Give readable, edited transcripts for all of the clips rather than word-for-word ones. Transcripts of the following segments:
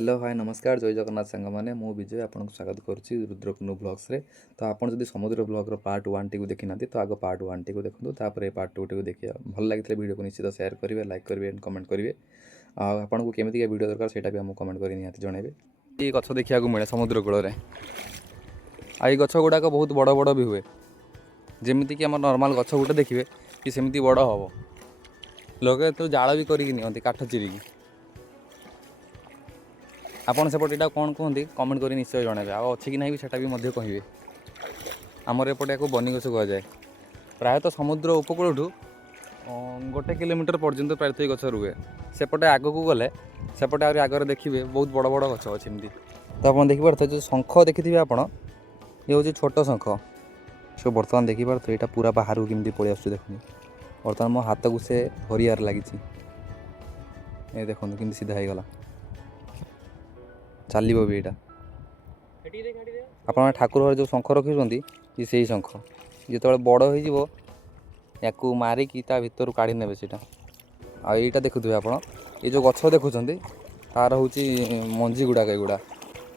Hello hi नमस्कार जय जगन्नाथ सांग मैंने मु विजय आपको स्वागत करुच्ची रुद्रकुनु ब्लग्स रे। तो आपन जदि समुद्र ब्लॉग पार्ट 1 टी देखी ना तो आग पार्ट 1 टी देखो पार्ट 2 टी देखिए भल लगी वीडियो को निश्चित शेयर करेंगे लाइक करेंगे एंड कमेंट करेंगे आपन को केमिति वीडियो दरकार सेटा भी हम कमेंट कर निहाती जनइबे। ये गछ देखा मिले समुद्र कूल में आई गछ गुड़ाक बहुत बड़ बड़ भी हुए जमीक कि आम नर्माल गछ गोटे देखिए कि सेमती बड़ हम लोग तो जाल भी करके काठ चिरिकी आपन सेपटे यहाँ कौन कहते कमेंट कर निश्चय जनइबे अच्छी कि ना भी सेटा भी कहे आमर एपटे या बनीगछ कहुए प्रायतः समुद्र उपकूल गोटे किलोमीटर पर्यंत प्रायतः गछ रुहे सेपटे आग को गले सेपटे आगे देखिए बहुत बड़ बड़ गछ अच्छे एमती। तो आप देखिपे जो शंख देखि आप ये हूँ छोट शंख सो बर्तमान देखिपे यहाँ पूरा बाहर केमती पलि आस देखते बर्तमान मो हाथ को से हरियार लगी देखो कि सीधा हो गला चलो भी यहाँ आप ठाकुर घर जो शंख रखुच्च ये से शंख जो बड़ हो या मारिकी ता भर काढ़ी ने आईटा देखुए आप ये जो गछ देखुं तार हूँ मंजी गुड़ाक युवा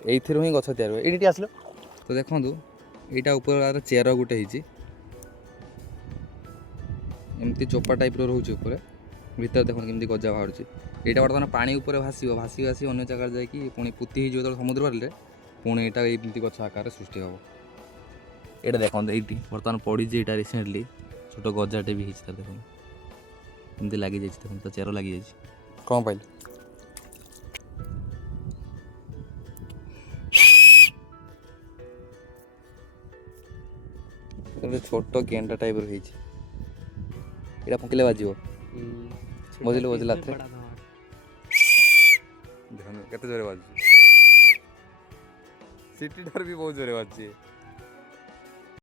ये हिं गछ तैयार ये आसल तो देखो यहाँ ऊपर चेयर गोटे एमती चोपा टाइप रोचे भर देखो केमती गजा बाहर यहाँ बर्तमान पानी उपर भासी भासी भासी अन्य जगह जाकि पुणी पुती हो समुद्र बारे पुणी यहाँ एमती गछ आकार सृष्टि हम यहाँ देखो ये बर्तमान पड़ी यहाँ रिसेंटली छोट गजाटे भी होता देखो एमती लगी देखो तो चेर लगी कौन पाइल छोट गेंडा टाइप रहा पकेले बाज बजल बजला केते जोरे बाज सिटी ठार भी बहुत जोरे बाज